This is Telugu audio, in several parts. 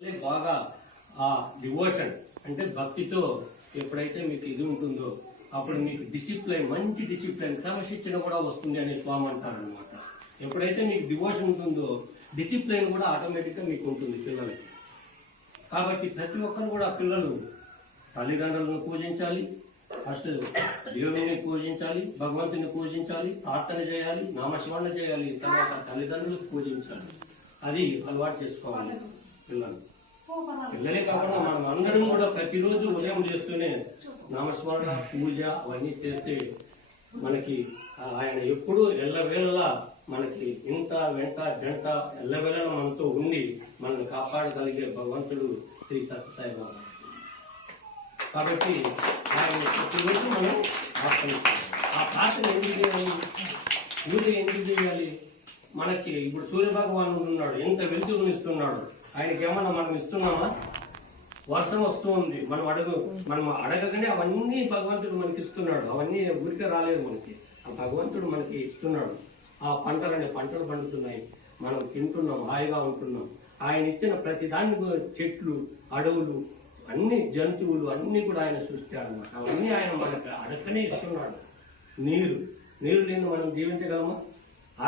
బాగా ఆ డివోషన్ అంటే భక్తితో ఎప్పుడైతే మీకు ఇది ఉంటుందో అప్పుడు మీకు డిసిప్లైన్, మంచి డిసిప్లైన్, క్రమశిక్షణ కూడా వస్తుంది అని స్వామి అంటారనమాట. ఎప్పుడైతే మీకు డివోషన్ ఉంటుందో డిసిప్లైన్ కూడా ఆటోమేటిక్గా మీకు ఉంటుంది పిల్లలకి. కాబట్టి ప్రతి ఒక్కరు కూడా పిల్లలు తల్లిదండ్రులను పూజించాలి, ఫస్ట్ దేవుడిని పూజించాలి, భగవంతుని పూజించాలి, ప్రార్థన చేయాలి, నామస్మరణ చేయాలి, తర్వాత తల్లిదండ్రులకు పూజించాలి. అది అలవాటు చేసుకోవాలి పిల్లలు. పిల్లలే కాకుండా మనం అందరం కూడా ప్రతిరోజు ఉదయం చేస్తూనే నామస్మరణ, పూజ అవన్నీ చేస్తే మనకి ఆయన ఎప్పుడు ఎల్లవేళలా మనకి ఇంత వెంట జంట ఎల్లవేళలా మనతో ఉండి మనల్ని కాపాడగలిగే భగవంతుడు శ్రీ సత్యసాయి బాబా. కాబట్టి ఆయన ప్రతిరోజు మనం ఆచరించాలి. ఆ ప్రార్థన ఎందుకు చేయాలి, పూజ ఎందుకు చేయాలి? మనకి ఇప్పుడు సూర్యభగవానుడు ఉన్నాడు, ఎంత వెలుగునిస్తున్నాడు. ఆయనకి ఏమన్నా మనం ఇస్తున్నామా? వర్షం వస్తూ ఉంది, మనం అడగగానే అవన్నీ భగవంతుడు మనకి ఇస్తున్నాడు. అవన్నీ ఊరికే రాలేదు మనకి, ఆ భగవంతుడు మనకి ఇస్తున్నాడు. ఆ పంటలు పండుతున్నాయి, మనం తింటున్నాం, హాయిగా ఉంటున్నాం. ఆయన ఇచ్చిన ప్రతి దాన్ని, చెట్లు, అడవులు, అన్ని జంతువులు అన్నీ కూడా ఆయన సృష్టించాడన్నమాట. అవన్నీ ఆయన మనకు అడగనే ఇస్తున్నాడు. నీరు లేని మనం జీవించగలమా?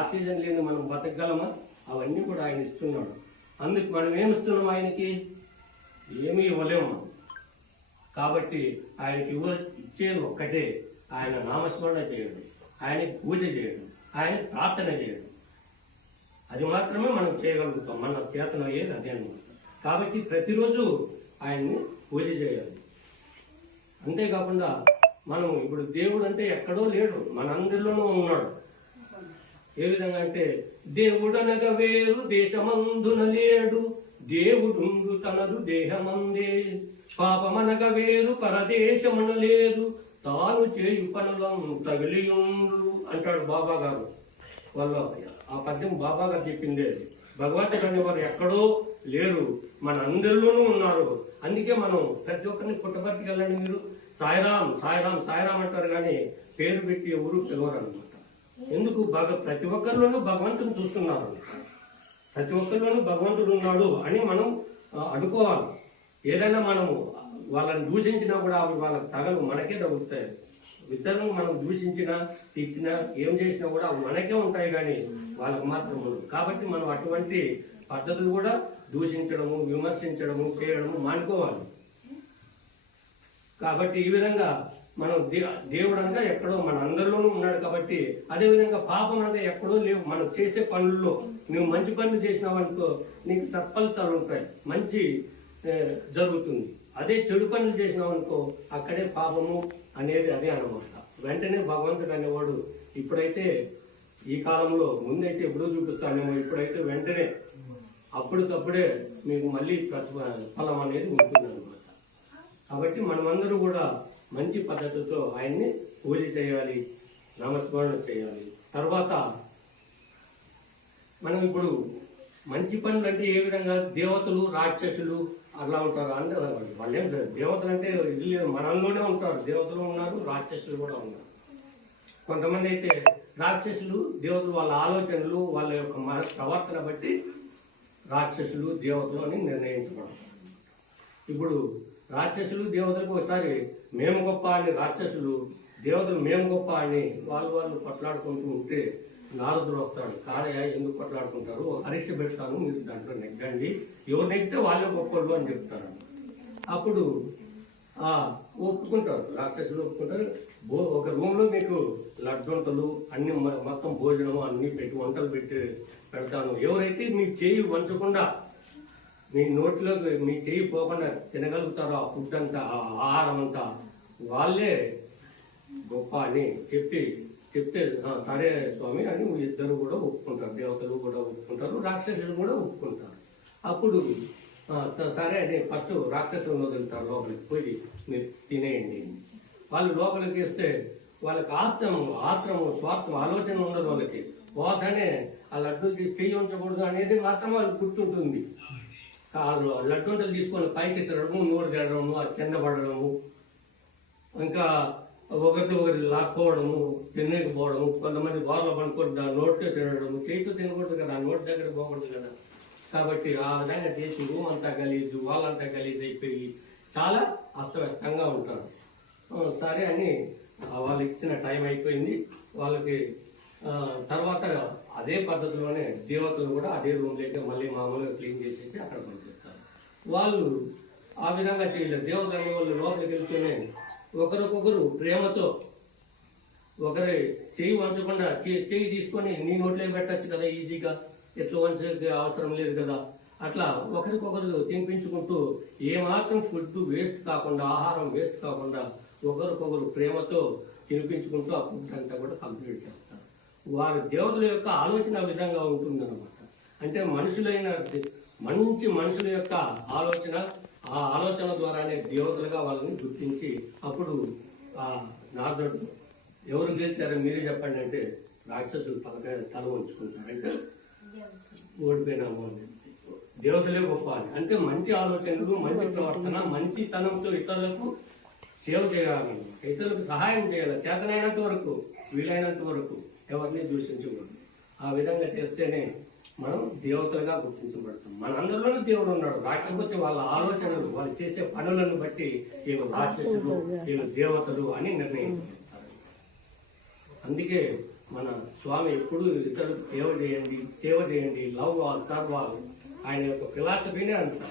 ఆక్సిజన్ లేని మనం బతకగలమా? అవన్నీ కూడా ఆయన ఇస్తున్నాడు. అందుకు మనం ఏమి ఇస్తున్నాం? ఆయనకి ఏమీ ఇవ్వలేము. కాబట్టి ఆయనకి ఇచ్చేది ఒక్కటే, ఆయన నామస్మరణ చేయడం, ఆయనకి పూజ చేయడం, ఆయన ప్రార్థన చేయడం. అది మాత్రమే మనం చేయగలుగుతాం. మన చేతన అయ్యేది అదే అనమాట. కాబట్టి ప్రతిరోజు ఆయన్ని పూజ చేయాలి. అంతేకాకుండా మనం ఇప్పుడు దేవుడు అంటే ఎక్కడో లేడు, మనందరిలోనూ ఉన్నాడు. ఏ విధంగా అంటే దేవుడనగా వేరు దేశమందున లేడు, దేవుడుండు తనదు దేహమందే. పాపమనగ వేరు పరదేశమన లేదు, తాను చేయు పనులను తగిలియుండు అంటాడు బాబా గారు. వాళ్ళు ఆ పద్యం బాబా గారు చెప్పిందే. భగవంతుడు అనేవారు ఎక్కడో లేరు, మన అందరిలోనూ ఉన్నారు. అందుకే మనం ప్రతి ఒక్కరిని పుట్టబర్తికి వెళ్ళండి, మీరు సాయిరామ్ సాయిరామ్ సాయిరామ్ అంటారు, కానీ పేరు పెట్టి ఎవరు పిలవరు అనమాట. ఎందుకు? ప్రతి ఒక్కరిలోనూ భగవంతుని చూస్తున్నారు, ప్రతి ఒక్కరిలోనూ భగవంతుడు ఉన్నాడు అని మనం అనుకోవాలి. ఏదైనా మనము వాళ్ళని దూషించినా కూడా అవి వాళ్ళకి తగలు, మనకే తగులుతాయి. ఇతరులను మనం దూషించినా, తిట్టినా, ఏం చేసినా కూడా అవి మనకే ఉంటాయి, కానీ వాళ్ళకు మాత్రం ఉండదు. కాబట్టి మనం అటువంటి పద్ధతులు కూడా దూషించడము, విమర్శించడము, చేయడము మానుకోవాలి. కాబట్టి ఈ విధంగా మనం దేవుడు అనగా ఎక్కడో మన అందరిలోనూ ఉన్నాడు. కాబట్టి అదేవిధంగా పాపం అనగా ఎక్కడో లేవు. మనం చేసే పనుల్లో నువ్వు మంచి పనులు చేసినావు అనుకో, నీకు సత్ఫలితాలు ఉంటాయి, మంచి జరుగుతుంది. అదే చెడు పనులు చేసినావు అనుకో, అక్కడే పాపము అనేది అదే అన్నమాట. వెంటనే భగవంతుడు అనేవాడు ఇప్పుడైతే ఈ కాలంలో, ముందైతే ఎప్పుడో చూపిస్తానేమో, ఇప్పుడైతే వెంటనే అప్పటికప్పుడే మీకు మళ్ళీ ప్రతిఫలం అనేది ఉంటుంది అనమాట. కాబట్టి మనమందరూ కూడా మంచి పద్ధతితో ఆయన్ని పూజ చేయాలి, నామస్మరణ చేయాలి. తర్వాత మనం ఇప్పుడు మంచి పనులు అంటే ఏ విధంగా, దేవతలు రాక్షసులు అలా ఉంటారు. అంటే వాళ్ళేం దేవతలు అంటే ఇది లేదు, మనల్లోనే ఉంటారు. దేవతలు ఉన్నారు, రాక్షసులు కూడా ఉన్నారు. కొంతమంది అయితే రాక్షసులు, దేవతలు వాళ్ళ ఆలోచనలు, వాళ్ళ యొక్క ప్రవర్తన బట్టి రాక్షసులు, దేవతలు అని నిర్ణయించబడతారు. ఇప్పుడు రాక్షసులు దేవతలకు ఒకసారి మేము గొప్ప అని రాక్షసులు, దేవతలు మేము గొప్ప అని వాళ్ళు కొట్లాడుకుంటూ ఉంటే నారదుడు వస్తాడు. కాదయ్య, ఎందుకు కొట్లాడుకుంటారు? పరీక్ష పెడతాను, మీరు దాంట్లో నెగ్గండి, ఎవరు నెగ్గితే వాళ్ళే గొప్పలు అని చెప్తారు. అప్పుడు ఒప్పుకుంటారు, రాక్షసులు ఒప్పుకుంటారు. ఒక రూమ్లో మీకు లడ్డొంటలు అన్ని మొత్తం భోజనము అన్నీ పెట్టి వంటలు పెడతాను, ఎవరైతే మీ చేయి వంచకుండా, మీ నోటిలోకి మీ చేయి పోకుండా తినగలుగుతారో ఆ ఫుడ్ అంతా, ఆ ఆహారం అంతా, వాళ్ళే గొప్ప అని చెప్తే సరే స్వామి అని ఇద్దరు కూడా ఒప్పుకుంటారు. దేవతలు కూడా ఒప్పుకుంటారు, రాక్షసులు కూడా ఒప్పుకుంటారు. అప్పుడు సరే అని ఫస్ట్ రాక్షసులను వదులుతారు, లోపలికి పోయి మీరు తినేయండి. వాళ్ళు లోపలికి వస్తే వాళ్ళకి ఆత్రము స్వార్థం ఆలోచన ఉండదు. వాళ్ళకి పోతానే ఆ లడ్డు చెయ్యి ఉంచకూడదు అనేది మాత్రం వాళ్ళకి గుర్తుంటుంది. లడ్డూంటలు తీసుకొని పైకి ఇస్తాడము, నోరు తినడము, అది కింద పడడము, ఇంకా ఒకరితో లాక్కోవడము, తినకపోవడము. కొంతమంది గోరలో పనుకొని నోటితో తినడము, చేతితో తినకూడదు కదా, నోటి దగ్గర పోకూడదు కదా. కాబట్టి ఆ విధంగా చేసి రూమ్ అంతా గలీజు, వాళ్ళంతా గలీజ్ అయిపోయి చాలా అస్తవ్యస్తంగా ఉంటారు. సరే అని వాళ్ళు ఇచ్చిన టైం అయిపోయింది. వాళ్ళకి తర్వాత అదే పద్ధతిలోనే దేవతలు కూడా అదే రూమ్లోకి మళ్ళీ మామూలుగా క్లీన్ చేసేసి అక్కడ పంపిస్తారు. వాళ్ళు ఆ విధంగా చేయలేదు. దేవతలు అనే వాళ్ళు లోపలికి వెళ్తూనే ఒకరికొకరు ప్రేమతో ఒకరి చేయి వంచకుండా చేయి తీసుకొని నీ నోట్లోకి పెట్టచ్చు కదా ఈజీగా, ఎట్లా వంచే అవసరం లేదు కదా, అట్లా ఒకరికొకరు తినిపించుకుంటూ ఏమాత్రం ఫుడ్ వేస్ట్ కాకుండా, ఆహారం వేస్ట్ కాకుండా ఒకరికొకరు ప్రేమతో తినిపించుకుంటూ ఆ ఫుడ్ అంతా కూడా కంప్లీట్ చేస్తారు. వారి దేవతల యొక్క ఆలోచన విధంగా ఉంటుందన్నమాట. అంటే మంచి మనుషుల యొక్క ఆలోచన, ఆ ఆలోచన ద్వారానే దేవతలుగా వాళ్ళని గుర్తించి అప్పుడు ఆ నారదుడు ఎవరు గెలిచారో మీరే చెప్పండి అంటే రాక్షసులు తల ఉంచుకుంటారు. అంటే ఓడిపోయినాము అని దేవతలే గొప్ప అంటే మంచి ఆలోచనలు, మంచి ప్రవర్తన, మంచితనంతో ఇతరులకు సేవ చేయాలన్నమాట. ఇతరులకు సహాయం చేయాలి చేతనైనంత వరకు, వీలైనంత వరకు ఎవరిని దూషించకూడదు. ఆ విధంగా చేస్తేనే మనం దేవతలుగా గుర్తించబడతాం. మనందరిలోనూ దేవుడు ఉన్నాడు. రాకపోతే వాళ్ళ ఆలోచనలు, వాళ్ళు చేసే పనులను బట్టి వీళ్ళు రాక్షసులు, వీళ్ళు దేవతలు అని నిర్ణయించారు. అందుకే మన స్వామి ఎప్పుడు ఇతరులకు సేవ చేయండి, లవ్ ఆల్ సర్వ్ ఆల్. ఆయన యొక్క ఫిలాసఫీనే అంత,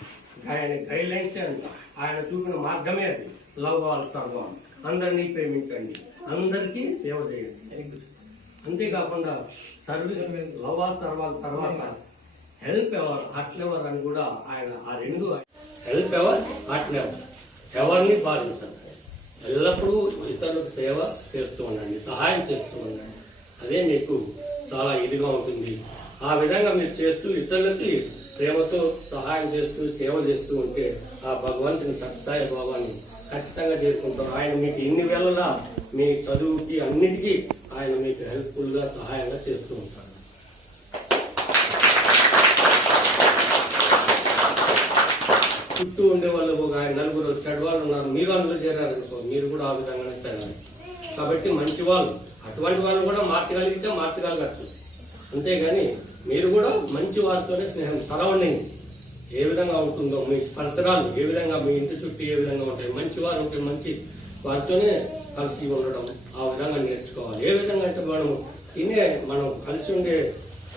ఆయన గైడ్ లైన్సే అంత, ఆయన చూపిన మార్గమే అది. లవ్ ఆల్ సర్వ్ ఆల్, అందరినీ ప్రేమించండి, అందరికీ సేవ చేయండి. అంతేకాకుండా లవ్ ఆల్ సర్వ్ ఆల్ తర్వాత హెల్ప్ ఎవర్ హార్ట్ లెవర్ అని కూడా ఆయన ఆ రెండు, హెల్ప్ ఎవర్ హార్ట్ లెవర్, ఎవరిని బాధించండి, ఎల్లప్పుడూ ఇతరులకు సేవ చేస్తూ ఉండండి, సహాయం చేస్తూ ఉండండి. అదే మీకు చాలా ఇదిగా ఉంటుంది. ఆ విధంగా మీరు చేస్తూ ఇతరులకి ప్రేమతో సహాయం చేస్తూ సేవ చేస్తూ ఉంటే ఆ భగవంతుని సత్సాయి భావాన్ని ఖచ్చితంగా చేసుకుంటారు. ఆయన మీకు ఇన్ని వేళలా మీ చదువుకి అన్నిటికీ ఆయన మీకు హెల్ప్ఫుల్గా సహాయంగా చేస్తూ ఉంటారు. చుట్టూ ఉండే వాళ్ళు ఒక నలుగురు చెడ్డవాళ్ళు ఉన్నారు, మీరు అందులో చేరారనుకో, మీరు కూడా ఆ విధంగానే చేరాలి. కాబట్టి మంచి వాళ్ళు, అటువంటి వాళ్ళు కూడా మార్చగలిగితే మార్చగలగచ్చు. అంతేగాని మీరు కూడా మంచి వారితోనే స్నేహం, సరౌండింగ్ ఏ విధంగా ఉంటుందో, మీ పరిసరాలు ఏ విధంగా, మీ ఇంటి చుట్టూ ఏ విధంగా ఉంటాయి, మంచి వారు ఉంటే మంచి వారితోనే కలిసి ఉండడం, ఆ విధంగా నేర్చుకోవాలి. ఏ విధంగా అంటే మనం కలిసి ఉండే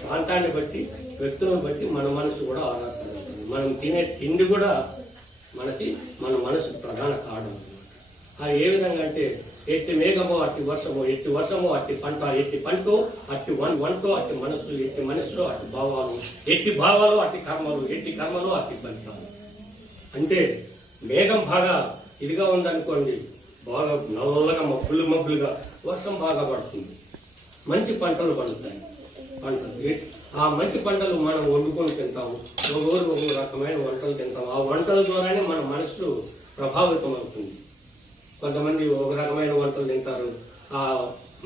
ప్రాంతాన్ని బట్టి, వ్యక్తులను బట్టి మన మనసు కూడా ఆధారపడుతుంది. మనం తినే తిండి కూడా మన మనసు ప్రధాన కారణం. అది ఏ విధంగా అంటే ఎట్టి మేఘమో అట్టి వర్షమో, ఎట్టి వర్షమో అట్టి పంట, ఎట్టి పంటో అట్టి వంటో అట్టి మనసు, ఎట్టి మనసులో అట్టి భావాలు, ఎట్టి భావాలు అట్టి కర్మలు, ఎట్టి కర్మలు అట్టి ఫలితాలు. అంటే మేఘం బాగా ఇదిగా ఉందనుకోండి, బాగా నల్లగా మబ్బులుగా వర్షం బాగా పడుతుంది, మంచి పంటలు పండుతాయి. ఆ మంచి పంటలు మనం వండుకొని తింటాము, ఒక్కొక్కరు ఒక్కొక్క రకమైన వంటలు తింటాము. ఆ వంటల ద్వారానే మన మనసు ప్రభావితం అవుతుంది. కొంతమంది ఒక రకమైన వంటలు తింటారు.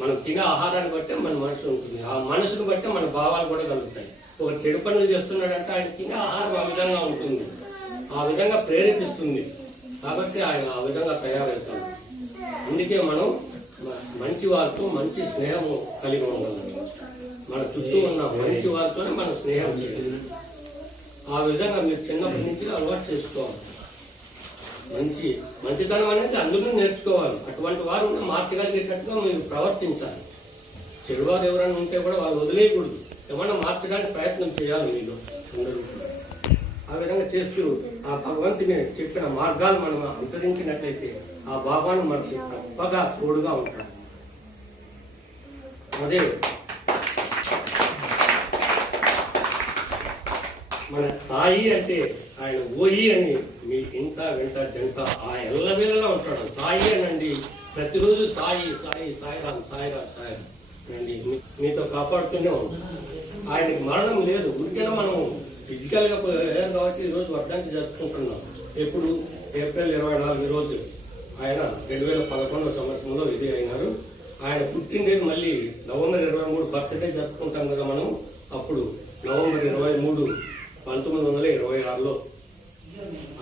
మనం తినే ఆహారాన్ని బట్టే మన మనసు ఉంటుంది, ఆ మనసును బట్టే మన భావాలు కూడా కలుగుతాయి. ఒక చెడు పనులు చేస్తున్నాడంటే ఆయన తినే ఆహారం ఆ విధంగా ఉంటుంది, ఆ విధంగా ప్రేరేపిస్తుంది. కాబట్టి ఆయన ఆ విధంగా తయారవుతాడు. అందుకే మనం మంచి వారితో మంచి స్నేహము కలిగి ఉండాలి. మన చుట్టూ ఉన్న మంచి వారితోనే మనం స్నేహం చేయాలి. ఆ విధంగా మీరు చిన్నప్పటి నుంచి అలవాటు చేసుకోవాలి. మంచితనం అనేది అందరూ నేర్చుకోవాలి. అటువంటి వారు మార్చగలిగేటట్టుగా మీరు ప్రవర్తించాలి. చెడువారు ఎవరైనా ఉంటే కూడా వాళ్ళు వదిలేయకూడదు, ఏమన్నా మార్చడానికి ప్రయత్నం చేయాలి మీరు అందరూ. ఆ విధంగా చేస్తూ ఆ భగవంతుని చెప్పిన మార్గాలు మనం అనుసరించినట్లయితే ఆ భావాన్ని మనకి తప్పగా తోడుగా ఉంటాడు. అదే మన సాయి అంటే ఆయన ఓయి అని మీ ఇంట వెంట జంట ఆ ఎల్లవేళలా ఉంటాడు. సాయి అనండి, ప్రతిరోజు సాయి సాయి సాయిరాం సాయిరాం సాయిరాం అండి మీతో కాపాడుతూనే ఉంటాడు. ఆయనకి మరణం లేదు. ఉరికైనా మనం ఫిజికల్గా పోయారు కాబట్టి ఈరోజు వర్ధంతి జరుపుకుంటున్నాం. ఎప్పుడు ఏప్రిల్ 24 రోజు ఆయన 2011 సంవత్సరంలో ఇది అయినారు. ఆయన పుట్టినరోజు మళ్ళీ నవంబర్ 23 బర్త్డే జరుపుకుంటాం కదా మనం. అప్పుడు నవంబర్ 23 1926లో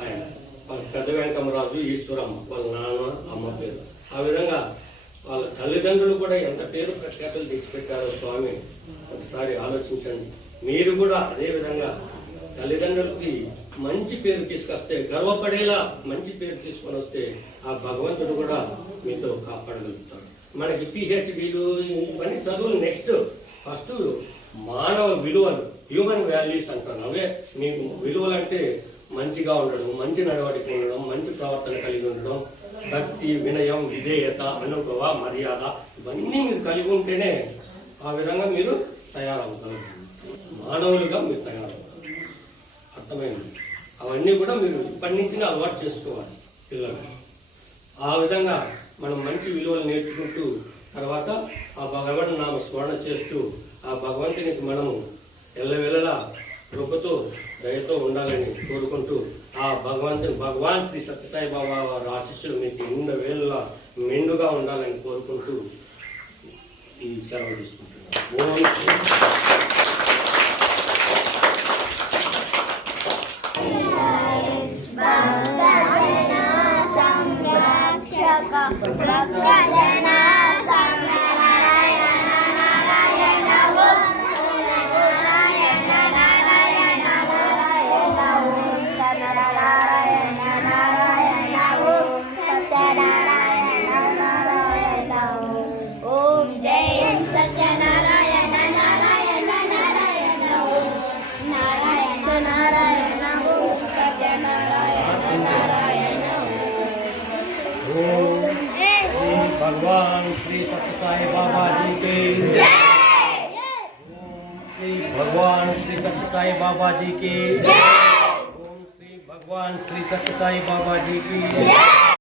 ఆయన పెద్ద వెంకమరాజు ఈశ్వరమ్మ వాళ్ళ నాన్న అమ్మ పేరు. ఆ విధంగా వాళ్ళ తల్లిదండ్రులు కూడా ఎంత పేరు ప్రఖ్యాతులు తెచ్చిపెట్టారో స్వామి ఒకసారి ఆలోచించండి. మీరు కూడా అదేవిధంగా తల్లిదండ్రులకి మంచి పేరు తీసుకొస్తే, గర్వపడేలా మంచి పేరు తీసుకొని వస్తే ఆ భగవంతుడు కూడా మీతో కాపాడగలుగుతాడు. మనకి పిహెచ్డీలు ఇవన్నీ చదువులు నెక్స్ట్, ఫస్ట్ మానవ విలువలు, హ్యూమన్ వాల్యూస్ అంటారు. అవే మీకు విలువలు అంటే మంచిగా ఉండడం, మంచి నడవడిక ఉండడం, మంచి ప్రవర్తన కలిగి ఉండడం, భక్తి, వినయం, విధేయత, అనుభవ, మర్యాద, ఇవన్నీ మీరు కలిగి ఉంటేనే ఆ విధంగా మీరు తయారవుతారు, మానవులుగా మీరు తయారవుతారు. అర్థమైంది? అవన్నీ కూడా మీరు ఇప్పటి నుంచి అలవాటు చేసుకోవాలి పిల్లలు. ఆ విధంగా మనం మంచి విలువలు నేర్చుకుంటూ తర్వాత ఆ భగవంతుని నామ స్మరణ చేస్తూ ఆ భగవంతునికి మనము ఎల్లవెల్లలా కృపతో దయతో ఉండాలని కోరుకుంటూ ఆ భగవాన్ శ్రీ సత్యసాయి బాబా వారి ఆశీస్సులు మీకు ఎన్నో వేళ మెండుగా ఉండాలని కోరుకుంటూ ఈ సెలవు తీసుకుంటున్నాను. भगवान श्री सत्यसाई बाबा जी की जय। श्री भगवान श्री सत्यसाई बाबा जी की जय। ओम श्री भगवान श्री सत्यसाई बाबा जी की जय।